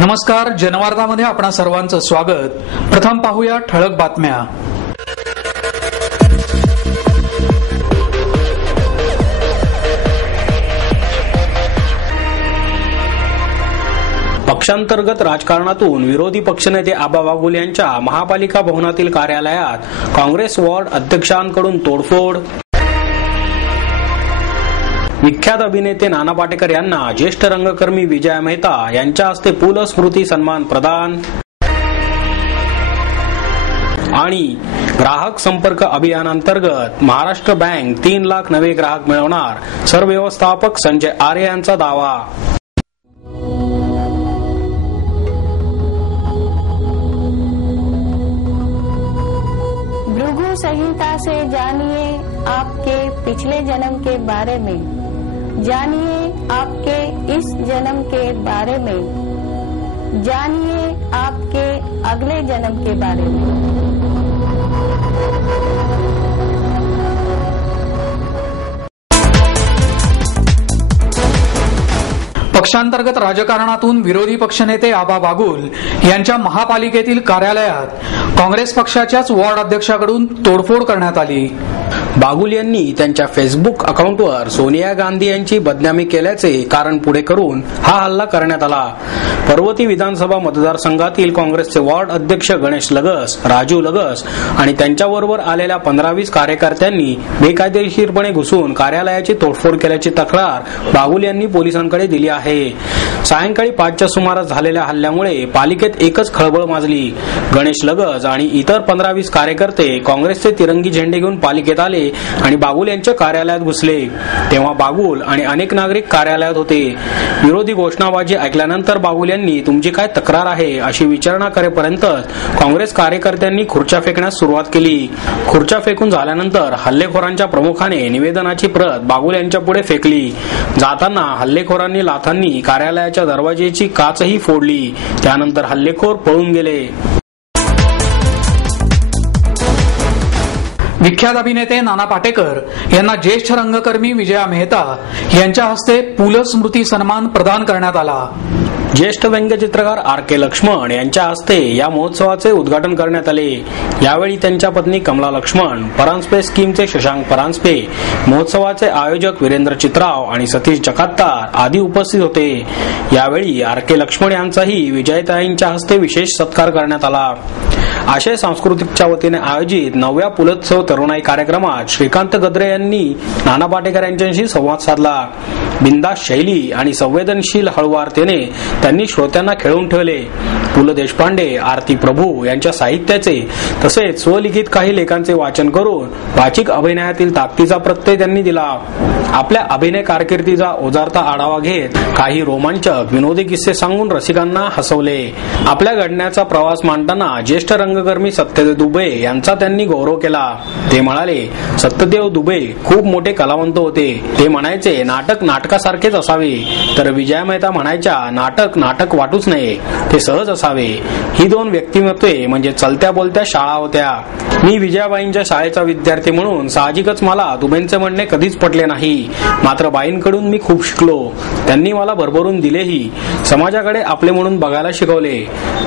नमस्कार, जनवार्तामध्ये आपणा सर्वांचं स्वागत। प्रथम पाहूया ठळक बातम्या। पक्षांतर्गत राजकारणातून विरोधी पक्षनेते आबा बागुल यांच्या महापालिका भवनातील कार्यालयात काँग्रेस वॉर्ड अध्यक्षांकडून तोडफोड। विख्यात अभिनेते नाना पाटेकर यांना ज्येष्ठ रंगकर्मी विजया मेहता यांच्या हस्ते पुल स्मृती सन्मान प्रदान। आणि ग्राहक संपर्क अभियानांतर्गत महाराष्ट्र बँक 3 लाख नवे ग्राहक मिळवणार, सरव्यवस्थापक संजय आर्य यांचा दावा। भृगु संहिता से जानिए आपके पिछले जन्म के बारे में, जानिए आपके इस जन्म के बारे में, जानिए आपके अगले जन्म के बारे में। पक्षांतर्गत राजकारणातून विरोधी पक्षनेते आबा बागुल यांच्या महापालिकेतील कार्यालयात काँग्रेस पक्षाच्याच वॉर्ड अध्यक्षाकडून तोडफोड करण्यात आली। बागुल यांनी त्यांच्या फेसबुक अकाउंटवर सोनिया गांधी यांची बदनामी केल्याचे कारण पुढे करून हा हल्ला करण्यात आला। पर्वती विधानसभा मतदारसंघातील काँग्रेसचे वॉर्ड अध्यक्ष गणेश लगस, राजू लगस आणि त्यांच्याबरोबर आलेल्या 15-20 कार्यकर्त्यांनी बेकायदेशीरपणे घुसून कार्यालयाची तोडफोड केल्याची तक्रार बागुल यांनी पोलिसांकडे दिली आहे। सायंकाळी 5च्या सुमारास झालेल्या हल्ल्यामुळे पालिकेत एकच खळबळ माजली। गणेश लगस आणि इतर 15-20 कार्यकर्ते काँग्रेसचे तिरंगी झेंडे घेऊन पालिकेत आले आणि बागुल यांच्या कार्यालयात घुसले। तेव्हा बागुल आणि अनेक नागरिक कार्यालयात होते। विरोधी घोषणाबाजी ऐकल्यानंतर बागुल यांनी तुमची काय तक्रार आहे अशी विचारणा करेपर्यंत काँग्रेस कार्यकर्त्यांनी खुर्च्या फेकण्यास सुरुवात केली। खुर्च्या फेकून झाल्यानंतर हल्लेखोरांच्या प्रमुखाने निवेदनाची प्रत बागुल यांच्या पुढे फेकली। जाताना हल्लेखोरांनी लाथांनी कार्यालयाच्या दरवाजेची काचही फोडली। त्यानंतर हल्लेखोर पळून गेले। विख्यात अभिनेते नाना पाटेकर यांना ज्येष्ठ रंगकर्मी विजया मेहता यांच्या हस्ते पुल स्मृती सन्मान प्रदान करण्यात आला। ज्येष्ठ व्यंगचित्रकार RK लक्ष्मण यांच्या हस्ते या महोत्सवाचे उद्घाटन करण्यात आले। यावेळी त्यांच्या पत्नी कमला लक्ष्मण, परांजपे स्कीमचे शशांक परांजपे, महोत्सवाचे आयोजक वीरेंद्र चित्राव आणि सतीश जकात्तार आदी उपस्थित होते। यावेळी RK लक्ष्मण यांचाही विजयताईंच्या हस्ते विशेष सत्कार करण्यात आला। आशय सांस्कृतिकच्या वतीने आयोजित 9व्या पुलोत्सव तरुणाई कार्यक्रमात श्रीकांत गद्रे यांनी नाना पाटेकर यांच्याशी संवाद साधला। बिंदास शैली आणि संवेदनशील हळुवारतेने त्यांनी श्रोत्यांना खेळून ठेवले। पु ल देशपांडे, आरती प्रभू यांच्या साहित्याचे तसेच स्वलिखित काही लेखांचे वाचन करून वाचिक अभिनयातील ताकदीचा प्रत्यय त्यांनी दिला। आपल्या अभिनय कारकिर्दीचा ओझारता आढावा घेत काही रोमांचक विनोदी किस्से सांगून रसिकांना हसवले। आपल्या घडण्याचा प्रवास मांडताना ज्येष्ठ रंगकर्मी सत्यदेव दुबे यांचा त्यांनी गौरव केला। ते म्हणाले, सत्यदेव दुबे खूप मोठे कलावंत होते। ते म्हणायचे नाटक नाटकासारखेच असावे, तर विजया मेहता म्हणायच्या नाटक नाटक वाटूच नये, ते सहज असावे। ही दोन व्यक्तिमत्वे म्हणजे चलत्या बोलत्या शाळा होत्या। मी विजयाबाईंच्या शाळेचा विद्यार्थी म्हणून साहजिकच मला दुबेंचे म्हणणे कधीच पटले नाही। मात्र बाईंकडून मी खूप शिकलो। त्यांनी मला भरभरून दिलेही। समाजाकडे आपले म्हणून बघायला शिकवले।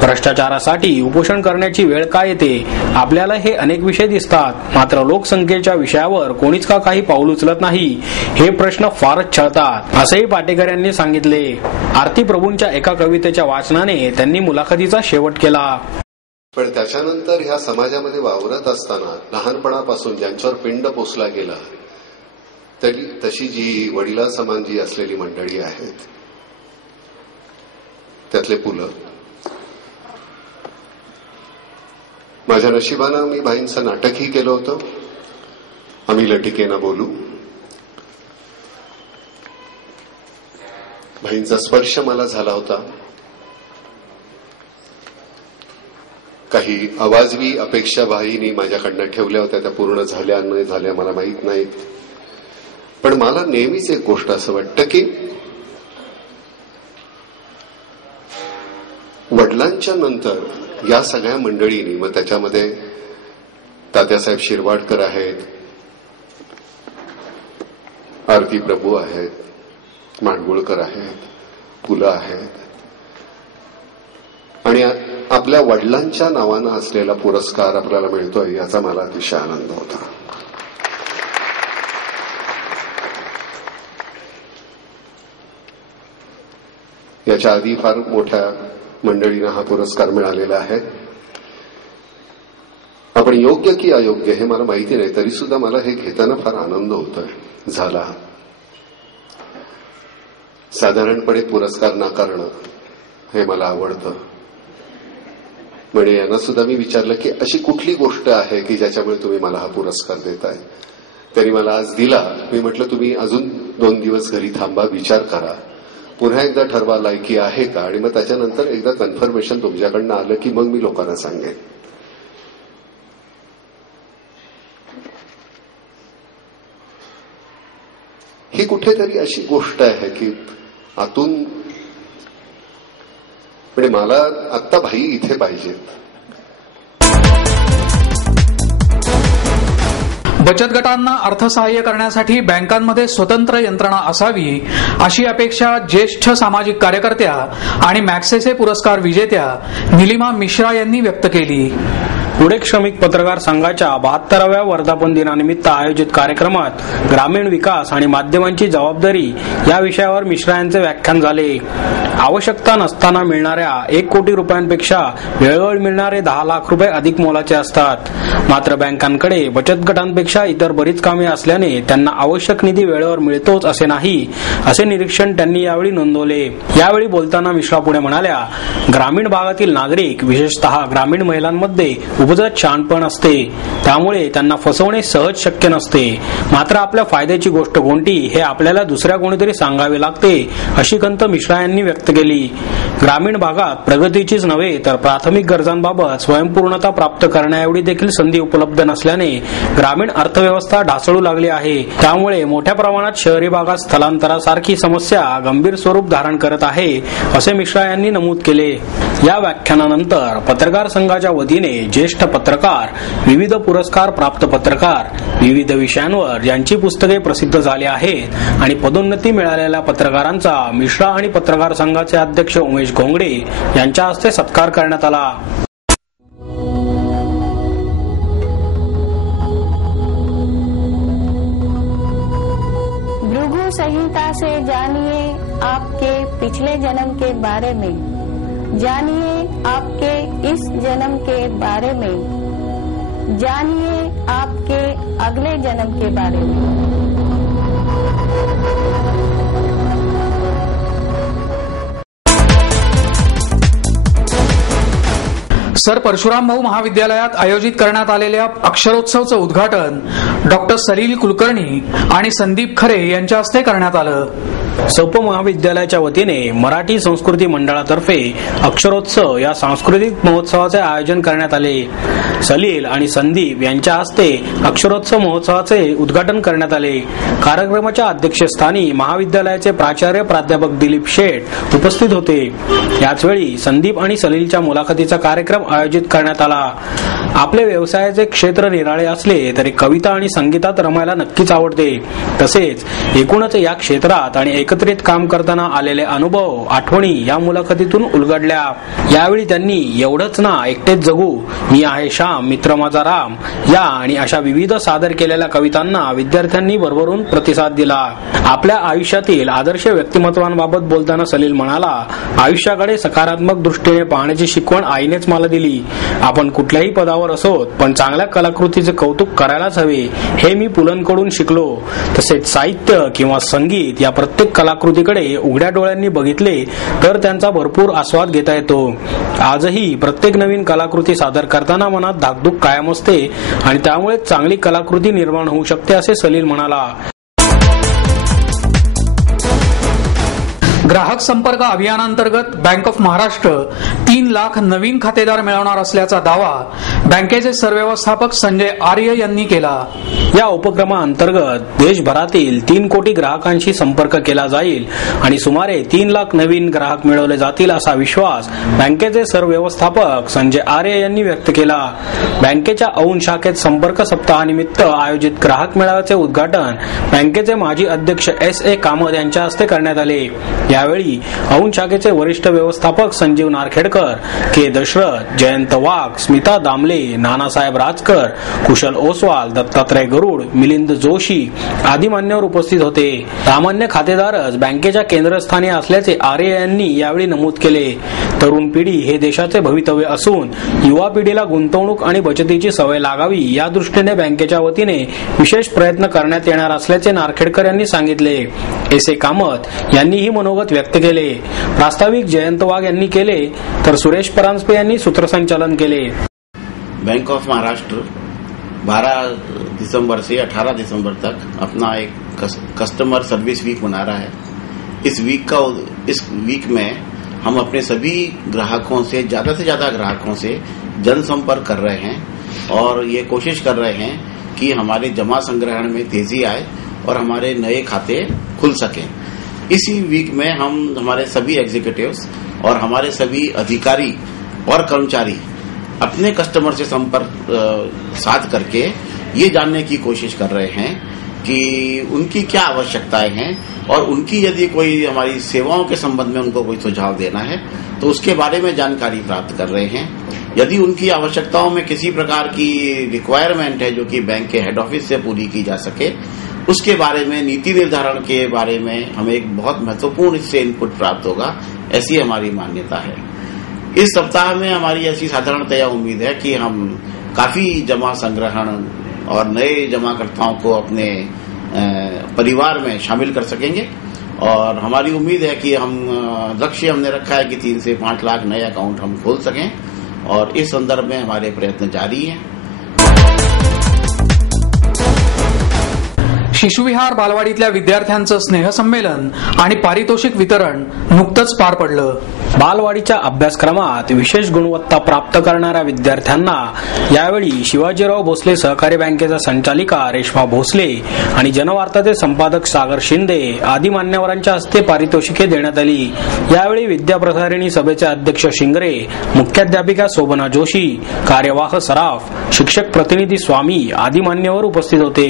भ्रष्टाचारासाठी उपोषण करण्याची वेळ का येते? आपल्याला हे अनेक विषय दिसतात, मात्र लोकसंख्येच्या विषयावर कोणीच का काही पाऊल उचलत नाही, हे प्रश्न फारच छळतात, असेही पाटेकर यांनी सांगितले। आरती प्रभूंच्या एका कवितेच्या वाचनाने त्यांनी मुलाखतीचा शेवट केला। पण त्याच्यानंतर ह्या समाजामध्ये वावरत असताना लहानपणापासून ज्यांच्यावर पिंड पोसला गेला तरी तशी जी वडिला समान जी असलेली मंडळी आहेत, त्यातले पुलं, माझ्या नशिबानं मी बाईंचं नाटकही केलं होतं, आम्ही लटिकेनं बोलू। बाईंचा स्पर्श मला झाला होता। काही अवाजवी अपेक्षा बाईंनी माझ्याकडनं ठेवल्या होत्या, त्या पूर्ण झाल्या नाही झाल्या मला माहित नाहीत। पण मला नेहमीच एक गोष्ट असं वाटतं की वडिलांच्या नंतर या सगळ्या मंडळींनी, मग त्याच्यामध्ये तात्यासाहेब शिरवाडकर आहेत, आरती प्रभू आहेत, माडगुळकर आहेत, पुलं आहेत, आपल्या वडिलांच्या नावानं असलेला पुरस्कार आपल्याला मिळतोय याचा मला अतिशय आनंद होता. याच्या आधी फार मोठ्या मंडळींना हा पुरस्कार मिळालेला आहे. आपण योग्य की अयोग्य हे मला माहिती नाही, तरी सुद्धा मला हे घेताना फार आनंद होतोय झाला. साधारणपणे पुरस्कार नाकारणं हे मला आवडतं. म्हणजे यांना सुद्धा मी विचारलं की अशी कुठली गोष्ट आहे की ज्याच्यामुळे तुम्ही मला हा पुरस्कार देताय. त्यांनी मला आज दिला. मी म्हटलं तुम्ही अजून 2 दिवस घरी थांबा, विचार करा, पुन्हा एकदा ठरवा लायकी आहे का, आणि मग त्याच्यानंतर एकदा कन्फर्मेशन तुमच्याकडनं आलं की मग मी लोकांना सांगेन. ही कुठेतरी अशी गोष्ट आहे की आतून म्हणजे मला आत्ता भाई इथे पाहिजेत. बचत गटांना अर्थसहाय्य करण्यासाठी बँकांमध्ये स्वतंत्र यंत्रणा असावी अशी अपेक्षा ज्येष्ठ सामाजिक कार्यकर्त्या आणि मॅक्सेसे पुरस्कार विजेत्या निलिमा मिश्रा यांनी व्यक्त केली. पुणे श्रमिक पत्रकार संघाच्या 72व्या वर्धापन दिनानिमित्त आयोजित कार्यक्रमात ग्रामीण विकास आणि माध्यमांची जबाबदारी या विषयावर मिश्रा यांचे व्याख्यान झाले. आवश्यकता नसताना मिळणाऱ्या 1 कोटी रुपयांपेक्षा वेळोवेळी मिळणारे 10 लाख रुपये अधिक मोलाचे असतात. मात्र बँकांकडे बचत गटांपेक्षा इतर बरीच कामे असल्याने त्यांना आवश्यक निधी वेळेवर मिळतोच असे नाही, असे निरीक्षण त्यांनी यावेळी नोंदवले. यावेळी बोलताना मिश्रा पुढे म्हणाल्या, ग्रामीण भागातील नागरिक विशेषतः ग्रामीण महिलांमध्ये उपजत शहाणपण असते, त्यामुळे त्यांना फसवणे सहज शक्य नसते. मात्र आपल्या फायद्याची गोष्ट कोणती हे आपल्याला दुसऱ्या कोणीतरी सांगावे लागते, अशी खंत मिश्रा यांनी व्यक्त केली. ग्रामीण भागात प्रगतीचीच नव्हे तर प्राथमिक गरजांबाबत स्वयंपूर्णता प्राप्त करण्याएवढी देखील संधी उपलब्ध नसल्याने ग्रामीण अर्थव्यवस्था ढासळू लागली आहे. त्यामुळे मोठ्या प्रमाणात शहरी भागात स्थलांतरासारखी समस्या गंभीर स्वरूप धारण करत आहे, असे मिश्रा यांनी नमूद केले. या व्याख्यानानंतर पत्रकार संघाच्या वतीने ज्येष्ठ पत्रकार, विविध पुरस्कार प्राप्त पत्रकार, विविध विषयांवर ज्यांची पुस्तके प्रसिद्ध झाली आहेत आणि पदोन्नती मिळालेल्या पत्रकारांचा मिश्रा आणि पत्रकार संघाचे अध्यक्ष उमेश घोंगडे यांच्या हस्ते सत्कार करण्यात आला. भृगु संहिता से जानिए आपके पिछले जन्म के बारे में, जानिए आपके इस जन्म के बारे में, जानिए आपके अगले जन्म के बारे में. सर परशुराम भाऊ महाविद्यालयात आयोजित करण्यात आलेल्या अक्षरोत्सवचं उद्घाटन डॉक्टर सलील कुलकर्णी आणि संदीप खरे यांच्या हस्ते करण्यात आलं. सौप महाविद्यालयाच्या वतीने मराठी संस्कृती मंडळातर्फे अक्षरोत्सव या सांस्कृतिक महोत्सवाचे आयोजन करण्यात आले. सलील आणि संदीप यांच्या हस्ते अक्षरोत्सव महोत्सवाचे उद्घाटन करण्यात आले. कार्यक्रमाच्या अध्यक्षस्थानी महाविद्यालयाचे प्राचार्य प्राध्यापक दिलीप शेठ उपस्थित होते. याचवेळी संदीप आणि सलीलच्या मुलाखतीचा कार्यक्रम आयोजित करण्यात आला. आपले व्यवसायाचे क्षेत्र निराळे असले तरी कविता आणि संगीतात रमायला नक्कीच आवडते. तसेच एकूणच या क्षेत्रात आणि एकत्रित काम करताना आलेले अनुभव, आठवणी या मुलाखतीतून उलगडल्या. यावेळी त्यांनी एवढंच ना, एकटेच जगू, मी आहे श्याम, मित्र माझा राम या आणि अशा विविध सादर केलेल्या कवितांना विद्यार्थ्यांनी भरभरून प्रतिसाद दिला. आपल्या आयुष्यातील आदर्श व्यक्तिमत्वांबाबत बोलताना सलील म्हणाला, आयुष्याकडे सकारात्मक दृष्टीने पाहण्याची शिकवण आईनेच मला दिली. आपण कुठल्याही पदावर असोत पण चांगल्या कलाकृतीचे कौतुक करायलाच हवे, हे मी पुलंकडून शिकलो. तसेच साहित्य किंवा संगीत या प्रत्येक कलाकृतीकडे उघड्या डोळ्यांनी बघितले तर त्यांचा भरपूर आस्वाद घेता येतो. आजही प्रत्येक नवीन कलाकृती सादर करताना मनात धाकधूक कायम असते आणि त्यामुळे चांगली कलाकृती निर्माण होऊ शकते, असे सलील म्हणाला. ग्राहक संपर्क अभियानांतर्गत बँक ऑफ महाराष्ट्र 3 लाख नवीन खातेदार मिळवणार असल्याचा दावा बँकेचे सरव्यवस्थापक संजय आर्य यांनी केला. या उपक्रमाअंतर्गत देशभरातील 3 कोटी ग्राहकांशी संपर्क केला जाईल आणि सुमारे 3 लाख नवीन ग्राहक मिळवले जातील असा विश्वास बँकेचे सरव्यवस्थापक संजय आर्य यांनी व्यक्त केला. बँकेच्या औंध शाखेत संपर्क सप्ताहानिमित्त आयोजित ग्राहक मेळाव्याचे उद्घाटन बँकेचे माजी अध्यक्ष S.A. कामत यांच्या हस्ते करण्यात आले. या यावेळी औंध शाखेचे वरिष्ठ व्यवस्थापक संजीव नारखेडकर, के दशरथ, जयंत वाघ, स्मिता दामले, नानासाहेब राजकर, कुशल ओसवाल, दत्तात्रय गरुड, मिलिंद जोशी आदी मान्यवर उपस्थित होते. सामान्य खातेदारच बँकेच्या केंद्रस्थानी असल्याचे आर्य यांनी यावेळी नमूद केले. तरुण पिढी हे देशाचे भवितव्य असून युवा पिढीला गुंतवणूक आणि बचतीची सवय लागावी या दृष्टीने बँकेच्या वतीने विशेष प्रयत्न करण्यात येणार असल्याचे नारखेडकर यांनी सांगितले. एस.ए. कामत यांनीही मनोगत व्यक्त केले. प्रास्ताविक जयंत वाघ यांनी केले तर सुरेश परांजपे यांनी सूत्रसंचालन केले. बैंक ऑफ महाराष्ट्र 12 दिसंबर से 18 दिसंबर तक अपना एक कस्टमर सर्विस वीक मना रहा है. इस वीक में हम अपने सभी ग्राहकों से ज्यादा ग्राहकों से जनसंपर्क कर रहे हैं और ये कोशिश कर रहे हैं कि हमारे जमा संग्रहण में तेजी आए और हमारे नए खाते खुल सकें. इसी वीक में हम हमारे सभी एग्जीक्यूटिव्स और हमारे सभी अधिकारी और कर्मचारी अपने कस्टमर से संपर्क साध करके ये जानने की कोशिश कर रहे हैं कि उनकी क्या आवश्यकताएं हैं और उनकी यदि कोई हमारी सेवाओं के संबंध में उनको कोई सुझाव देना है तो उसके बारे में जानकारी प्राप्त कर रहे हैं. यदि उनकी आवश्यकताओं में किसी प्रकार की रिक्वायरमेंट है जो कि बैंक के हेड ऑफिस से पूरी की जा सके, उसके बारे में नीति निर्धारण के बारे में हमें एक बहुत महत्वपूर्ण इससे इनपुट प्राप्त होगा, ऐसी हमारी मान्यता है. इस सप्ताह में हमारी ऐसी साधारणतया उम्मीद है कि हम काफी जमा संग्रहण और नए जमाकर्ताओं को अपने परिवार में शामिल कर सकेंगे और हमारी उम्मीद है कि हम लक्ष्य हमने रखा है कि 3 से 5 लाख नए अकाउंट हम खोल सकें और इस संदर्भ में हमारे प्रयत्न जारी हैं. शिशुविहार बालवाडीतल्या विद्यार्थ्यांचं स्नेहसंमेलन आणि पारितोषिक वितरण नुकतंच पार पडलं. बालवाडीच्या अभ्यासक्रमात विशेष गुणवत्ता प्राप्त करणाऱ्या विद्यार्थ्यांना यावेळी शिवाजीराव भोसले सहकारी बँकेच्या संचालिका रेश्मा भोसले आणि जनवार्ताचे संपादक सागर शिंदे आदी मान्यवरांच्या हस्ते पारितोषिके देण्यात आली. यावेळी विद्याप्रसारिणी सभेचे अध्यक्ष शिंगरे, मुख्याध्यापिका शोभना जोशी, कार्यवाह सराफ, शिक्षक प्रतिनिधी स्वामी आदी मान्यवर उपस्थित होते.